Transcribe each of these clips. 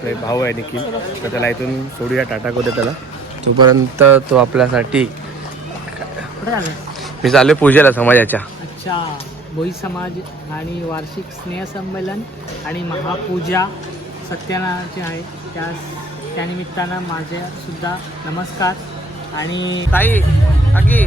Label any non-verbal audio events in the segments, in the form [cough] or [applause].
आपले भाऊ आहे निखिल. तर त्याला इथून सोडूया टाटा करू त्याला. तोपर्यंत तो आपल्यासाठी मी चालू पूजेला समाजाच्या. अच्छा. भोई समाज आणि वार्षिक स्नेहसंमेलन आणि महापूजा सत्यनारायणाची आहे. त्या त्यानिमित्तानं माझे सुद्धा नमस्कार आणि ताई अगी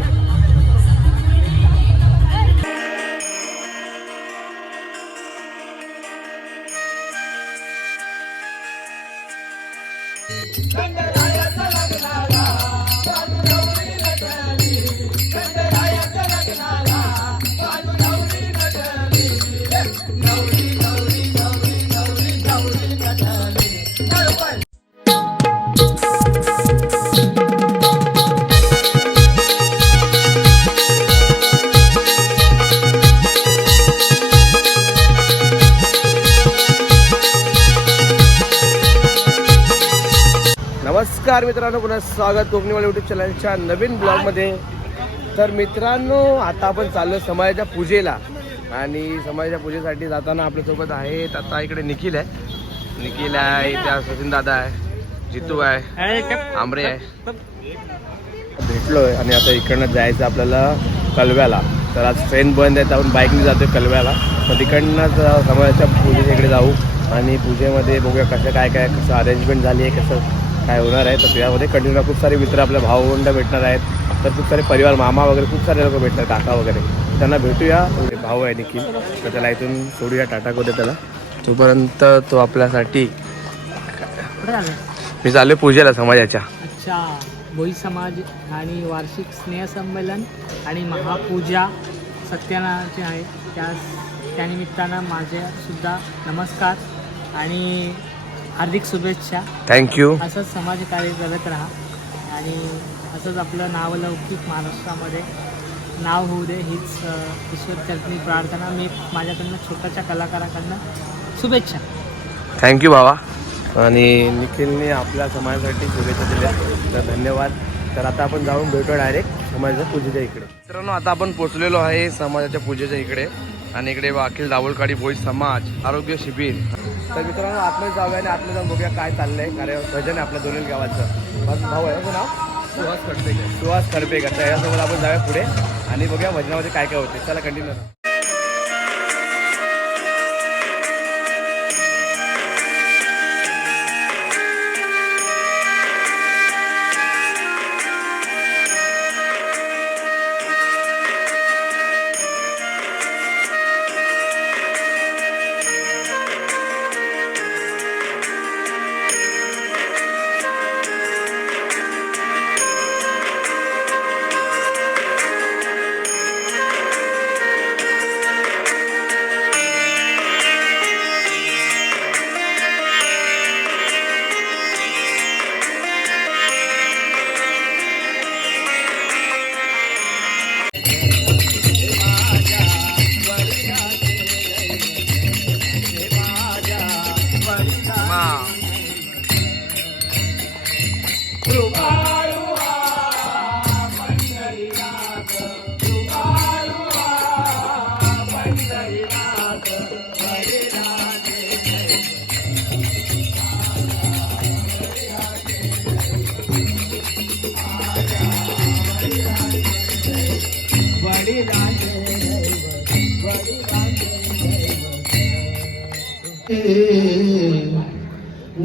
नमस्कार मित्रांनो पुन्हा स्वागत कोकणीवाले युट्यूब चॅनलच्या नवीन ब्लॉगमध्ये तर मित्रांनो आता आपण चाललो समाजाच्या पूजेला. आणि समाजाच्या पूजेसाठी जाताना आपल्यासोबत आहेत आता इकडे निखिल आहे. निखिल आहे त्या सचिन दादा आहे जितू आहे आमरे आहे. भेटलोय आणि आता इकडनं जायचं आपल्याला कलव्याला. तर आज ट्रेन बंद आहे तर आपण बाईकने जातोय कलव्याला. तर तिकडनंच समाजाच्या पूजेच्या इकडे जाऊ. आणि पूजेमध्ये बघूया कसं काय काय कसं अरेंजमेंट झाली आहे कसं काय होणार आहे? तर त्यामध्ये कंटिन्यू खूप सारे मित्र आपल्या भाऊबंड भेटणार आहेत. तर खूप सारे परिवार मामा वगैरे खूप सारे लोक भेटणार काका वगैरे. त्यांना भेटूया. भाऊ आहे निखिल. तर त्याला इथून सोडूया टाटा करू त्याला. तोपर्यंत तो आपल्यासाठी मी चालू पूजेला समाजाच्या. अच्छा. भोई समाज आणि वार्षिक स्नेहसंमेलन आणि महापूजा सत्यनारायणाची आहे. त्या त्यानिमित्तानं माझे सुद्धा नमस्कार. आणि हार्दिक शुभेच्छा. थँक्यू असंच समाजकार्य करत राहा. आणि असंच आपलं नावलौकिक महाराष्ट्रामध्ये नाव होऊ दे हीच ईश्वर चरणी प्रार्थना. मी माझ्याकडनं छोट्याशा कलाकाराकडनं शुभेच्छा. थँक्यू बाबा. आणि निखिलने आपल्या समाजासाठी शुभेच्छा दिल्या. तर धन्यवाद. तर आता आपण जाऊन भेटू डायरेक्ट समाजाच्या पूजेच्या इकडे. मित्रांनो आता आपण पोचलेलो आहे समाजाच्या पूजेच्या इकडे. आणि इकडे अखिल दाभोळकाडी भोई समाज आरोग्य शिबिर. तर मित्रांनो आतमध्ये जाऊया आणि आतमध्ये जाऊन बघूया काय चाललंय. कारण भजन आहे आपल्या दोन्ही गावाचं. माझं भाऊ आहे नाव? सुहास खडपेकर. सुहास खडपेकर. तर यासोबत आपण जाऊया पुढे आणि बघूया भजनामध्ये काय काय होते चला कंटिन्यू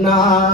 না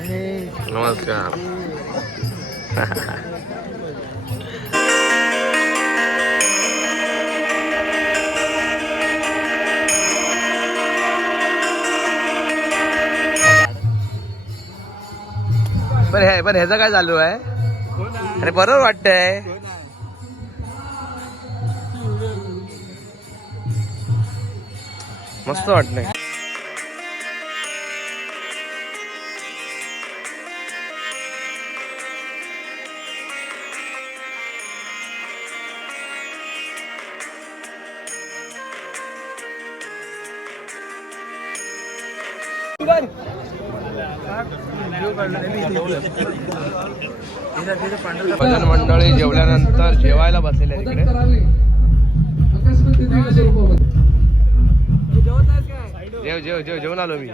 नमस्कार. पण हे पण ह्याचं काय चालू आहे? अरे बरोबर वाटतंय. मस्त वाटतंय. भजन मंडळी जेवल्यानंतर जेवायला बसलेले आहे तिकडे. जेव जेव जेव जेवून आलो मी.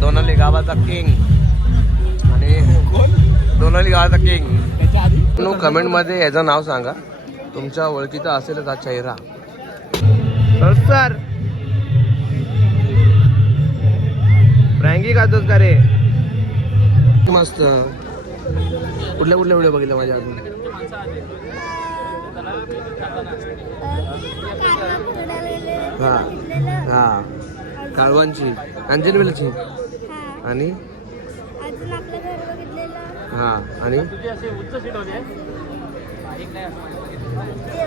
दोनाली गावाचा किंग. आणि दोनाली गावाचा किंग. नो कमेंटमध्ये याचं नाव सांगा. तुमच्या ओळखीचा असेलच हा चेहरा. सर. फ्रँकी खातोस का रे? मस्त. कुठल्या कुठल्या व्हिडिओ बघितलं माझ्या अजून? हा. हा. काळवांची. अंजनवेलची आणि? हा. आणि?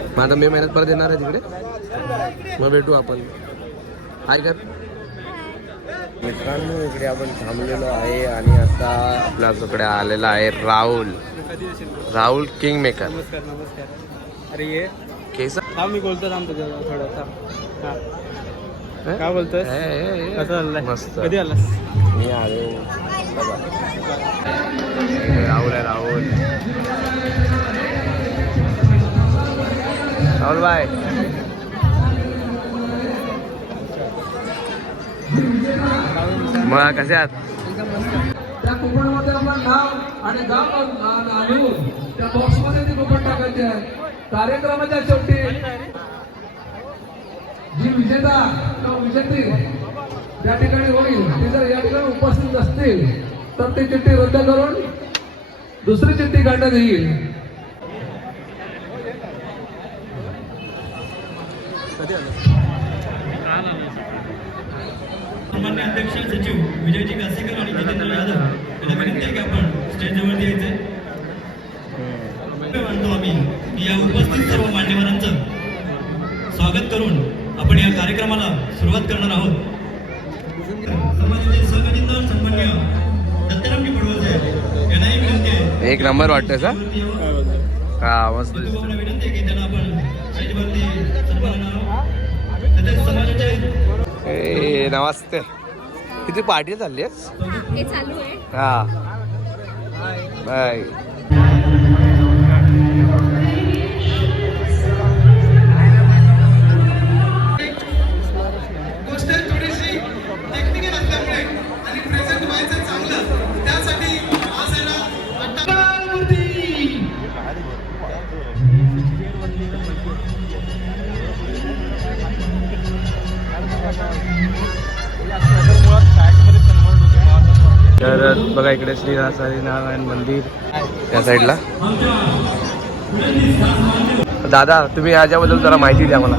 मग आता मे महिन्यात परत येणार आहे तिकडे? मग भेटू आपण. काय कर मित्रांनो इकडे आपण थांबलेलो आहे आणि आता आपल्याकडे आलेला आहे राहुल. राहुल किंग मेकर नमस्कार नमस्कार. अरे ये. केस? हा मी बोलतो थांब तुझ्या थोडासा काय बोलतोय कसं चाललंय? मस्त. कधी आलास? मी आलो. राहुल आहे राहुल. राहुल बाय मग कसे आहात? त्या कुपनमध्ये आपलं नाव आणि गाव आणून त्या बॉक्समध्ये ती कुपन टाकायचे आहे. कार्यक्रमाच्या शेवटी जी विजेता किंवा विजेती त्या ठिकाणी होईल ती जर या ठिकाणी उपस्थित असतील तर ती चिठ्ठी रद्द करून दुसरी चिठ्ठी काढण्यात येईल. अध्यक्ष सचिव विजयजी कासेकर आणि जितेंद्र यादव यांना विनंती आहे की आपण स्टेजवरती यायचंय. म्हणतो आम्ही की या उपस्थित सर्व मान्यवरांचं स्वागत करून आपण या कार्यक्रमाला सुरुवात करणार आहोत. समाजाचे सहकार्यतर सन्मान्य दत्तरामजी पडवळ यांनाही विनंती आहे. एक नंबर वाटतंय सर. हा मस्त विनंती आहे की त्यांना आपण स्टेजवरती नमस्ते. किती पार्टी चालली आहेस हे हा. बाय. बघा इकडे श्री नारायण मंदिर. त्या साईडला दादा तुम्ही याच्याबद्दल जरा माहिती द्या मला.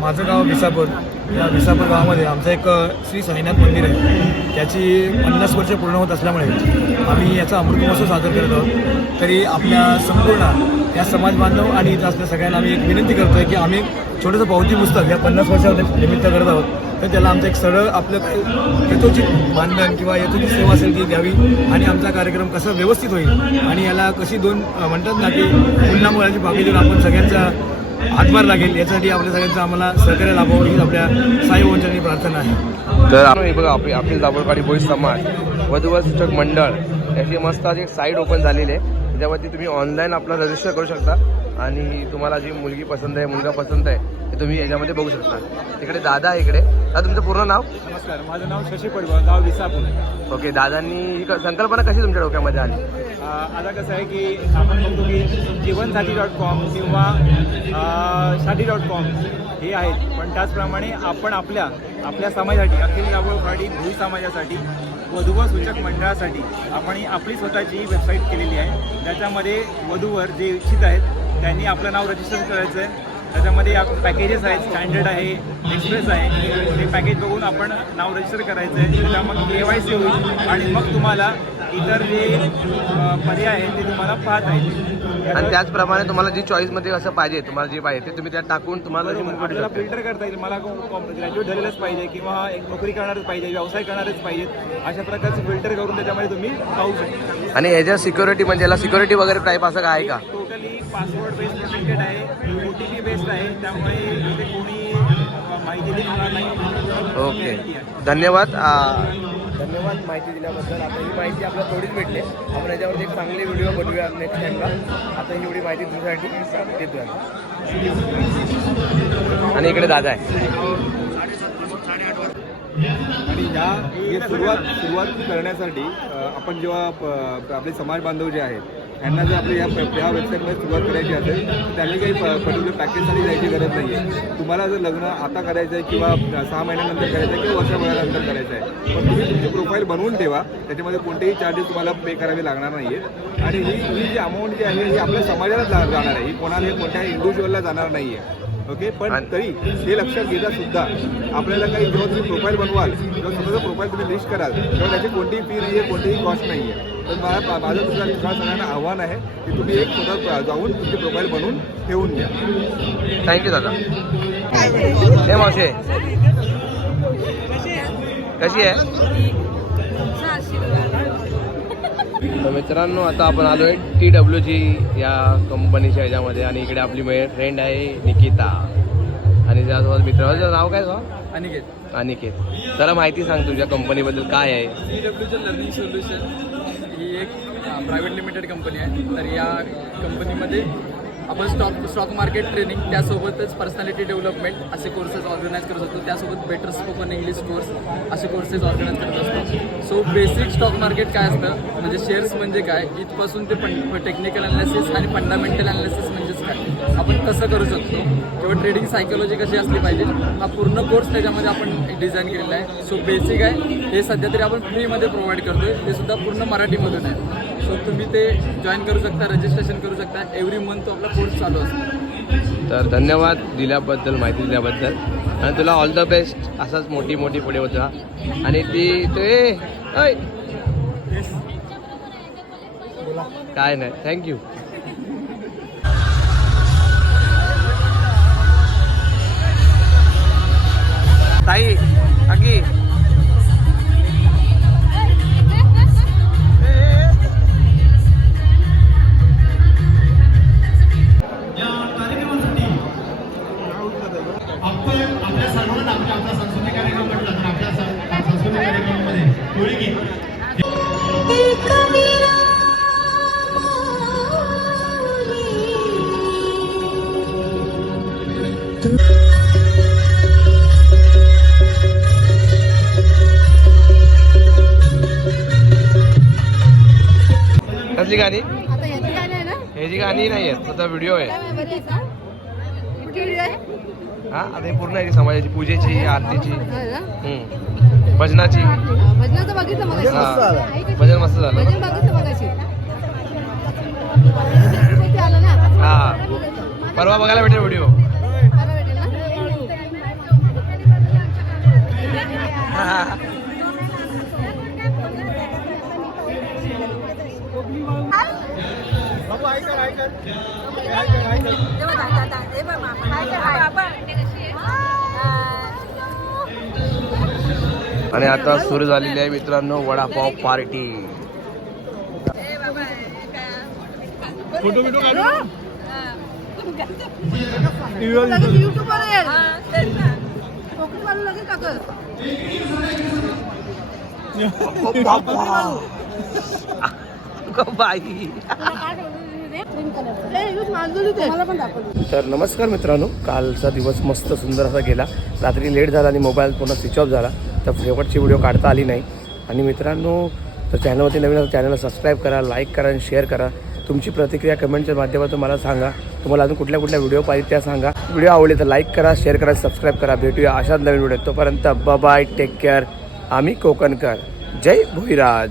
माझं गाव विसापूर. या विसापूर गावामध्ये आमचं एक श्री साईनाथ मंदिर आहे. त्याची पन्नास वर्ष पूर्ण होत असल्यामुळे आम्ही याचा अमृत महोत्सव साजरा करत आहोत. तरी आपल्या संपूर्ण या समाज बांधव आणि इथं असल्या सगळ्यांना आम्ही एक विनंती करतो आहे की आम्ही एक छोटंसं पावती पुस्तक या पन्नास वर्षामध्ये निमित्त करत आहोत. तर त्याला आमचं एक सरळ आपलं काही यथोचित मानधन किंवा यथोचित सेवा असेल ती द्यावी आणि आमचा कार्यक्रम कसा व्यवस्थित होईल आणि याला कशी दोन म्हणतात ना की पुन्हा मुलाची बाकी देऊन आपण सगळ्यांचा हातभार लागेल यासाठी आपल्या सगळ्यांचं आम्हाला सहकार्य लाभावं ही आपल्या साई वंशांची प्रार्थना आहे. तर आपण हे बघा आपली आपली दाभोळकाडी भोईर समाज वधुवर सूचक मंडळ याची मस्त अशी एक साईट ओपन झालेली आहे. त्याच्यावरती तुम्ही ऑनलाईन आपला रजिस्टर करू शकता. आणि तुम्हाला जी मुलगी पसंत आहे मुलगा पसंत आहे तुम्ही याच्यामध्ये बघू शकता. तिकडे दादा आहे इकडे. दादा तुमचं पूर्ण नाव? नमस्कार माझं नाव शशी पडवळ गाव विसापूर ओके दादांनी ही क- संकल्पना कशी तुमच्या डोक्यामध्ये आली अ, आता कसं आहे की आपण बघतो की जीवनसाथी डॉट कॉम किंवा शादी डॉट कॉम हे आहेत. पण त्याचप्रमाणे आपण आपल्या आपल्या समाजासाठी अखिल लाभोफाडी भुई समाजासाठी वधूवर सूचक मंडळासाठी आपण ही आपली स्वतःची वेबसाईट केलेली आहे. त्याच्यामध्ये वधूवर जे इच्छित आहेत त्यांनी आपलं नाव रजिस्टर करायचं आहे त्याच्यामध्ये पॅकेजेस आहेत. स्टँडर्ड आहे एक्सप्रेस आहे. ते पॅकेज बघून आपण नाव रजिस्टर करायचं आहे. त्याच्या मग के वाय सी होईल आणि मग तुम्हाला इतर जे पर्याय आहेत ते तुम्हाला पाहता येतील. आणि याचा- त्याचप्रमाणे तुम्हाला जी चॉईसमध्ये असं पाहिजे तुम्हाला जे पाहिजे ते तुम्ही त्यात टाकून तुम्हाला शकता. फिल्टर करता येईल. मला ग्रॅज्युएट झालेलंच पाहिजे किंवा एक नोकरी करणारच पाहिजे व्यवसाय करणारच पाहिजेत अशा प्रकारचं फिल्टर करून त्याच्यामध्ये तुम्ही पाहू शकता. आणि याच्या सिक्युरिटी म्हणजे याला सिक्युरिटी वगैरे टाईप असं काय आहे का? टोटली पासवर्ड बेस्ड प्रोटेक्टेड आहे ओ टी पी बेस्ड आहे त्यामुळे इथे कोणी माहिती देणार नाही. ओके. आहे. धन्यवाद धन्यवाद माहिती दिल्याबद्दल. आता ही माहिती आपल्याला थोडीच भेटली. आपण याच्यावरती एक चांगली व्हिडिओ बनवूया नेक्स्ट टाइमला आता ही एवढी माहिती तुमच्यासाठी देतोय. आणि इकडे दादा आहे. आणि ह्या हे सुरुवात सुरुवात करण्यासाठी आपण जेव्हा आपले समाज बांधव जे आहेत यांना जर आपल्या ह्या ह्या वेबसाईटमध्ये सुरुवात करायची असेल तर त्यांनी काही पर्टिक्युलर पॅकेजसाठी जायची गरज नाही आहे तुम्हाला जर लग्न आता करायचं आहे किंवा सहा महिन्यानंतर करायचं आहे किंवा वर्षभरानंतर करायचं आहे पण तुम्ही तुमची प्रोफाईल बनवून ठेवा. त्याच्यामध्ये कोणतेही चार्जेस तुम्हाला पे करावे लागणार नाही आहेत आणि ही ही जी अमाऊंट जी आहे ही आपल्या समाजाला जाणार आहे. ही कोणाला कोणत्या इंडिव्हिज्युअलला जाणार नाही आहे ओके पण तरी हे लक्षात घेता सुद्धा आपल्याला काही जेव्हा तुम्ही प्रोफाईल बनवाल किंवा स्वतःचं प्रोफाईल तुम्ही लिस्ट कराल तेव्हा त्याची कोणतीही फी नाही आहे कोणतीही कॉस्ट नाही आहे तर मला माझं तुमच्या सगळ्यांना आव्हान आहे की तुम्ही एक स्वतः जाऊन तुमची प्रोफाईल बनवून ठेवून घ्या थँक्यू दादा. हे मावशे. कशी आहे? तर मित्रांनो आता आपण आलो आहे टी डब्ल्यू जी या कंपनीच्या ह्याच्यामध्ये आणि इकडे आपली फ्रेंड आहे निकिता. आणि त्यासोबत मित्र. माझं नाव काय सो अनिकेत. अनिकेत. जरा माहिती सांग तुझ्या कंपनीबद्दल काय आहे? सी डब्ल्यूचं लर्निंग सोल्युशन एक प्रायव्हेट लिमिटेड कंपनी आहे. तर या कंपनीमध्ये आपण स्टॉक स्टॉक मार्केट ट्रेनिंग त्यासोबतच पर्सनॅलिटी डेव्हलपमेंट असे कोर्सेस ऑर्गनाईज करत असतो त्यासोबत बेटर स्पोकन इंग्लिश कोर्स असे कोर्सेस ऑर्गनाईज करत असतो. सो बेसिक स्टॉक मार्केट काय असतं? म्हणजे शेअर्स म्हणजे काय? इथपासून ते पण टेक्निकल अनालिसिस आणि फंडामेंटल अनालिसिस म्हणजे काय आपण कसं करू शकतो? किंवा ट्रेडिंग सायकोलॉजी कशी असली पाहिजे? हा पूर्ण कोर्स त्याच्यामध्ये आपण डिझाईन केलेला आहे. सो बेसिक आहे. हे सध्या तरी आपण फ्रीमध्ये प्रोव्हाइड करतोय. ते सुद्धा पूर्ण मराठीमधून आहे. सो तुम्ही ते जॉईन करू शकता रजिस्ट्रेशन करू शकता. एव्हरी मंथ आपला कोर्स चालू असतो. तर धन्यवाद दिल्याबद्दल माहिती दिल्याबद्दल. आणि तुला ऑल द बेस्ट असंच मोठी मोठी पुढे होता आणि ती ते. काय नाही. थँक्यू ताई अगी कसली गाणी? आता याची गाणं हे नाही आहेत स्वतः व्हिडिओ आहे? हा आता हे पूर्ण आहे समाजाची पूजेची आरतीची? हा. भजनाची? हा. हा. भजन मस्त झालं? हा. परवा बघायला भेटेल व्हिडिओ बरं [laughs] आणि आता सुरू झालेली आहे मित्रांनो वडापाव पार्टी. [laughs] बाई तर नमस्कार मित्रांनो कालचा दिवस मस्त सुंदर असा गेला. रात्री लेट झाला आणि मोबाईल पूर्ण स्विच ऑफ झाला. तर शेवटची व्हिडिओ काढता आली नाही. आणि मित्रांनो तर चॅनलवरती नवीन असेल चॅनलला सबस्क्राईब करा लाईक करा आणि शेअर करा. तुमची प्रतिक्रिया कमेंटच्या माध्यमातून मला सांगा. तुम्हाला अजून कुठल्या कुठल्या व्हिडिओ पाहिजे त्या सांगा. व्हिडिओ आवडले तर लाईक करा शेअर करा सबस्क्राईब करा. भेटूया अशाच नवीन व्हिडिओ तोपर्यंत बाय टेक केअर आम्ही कोकणकर. जय भुईराज.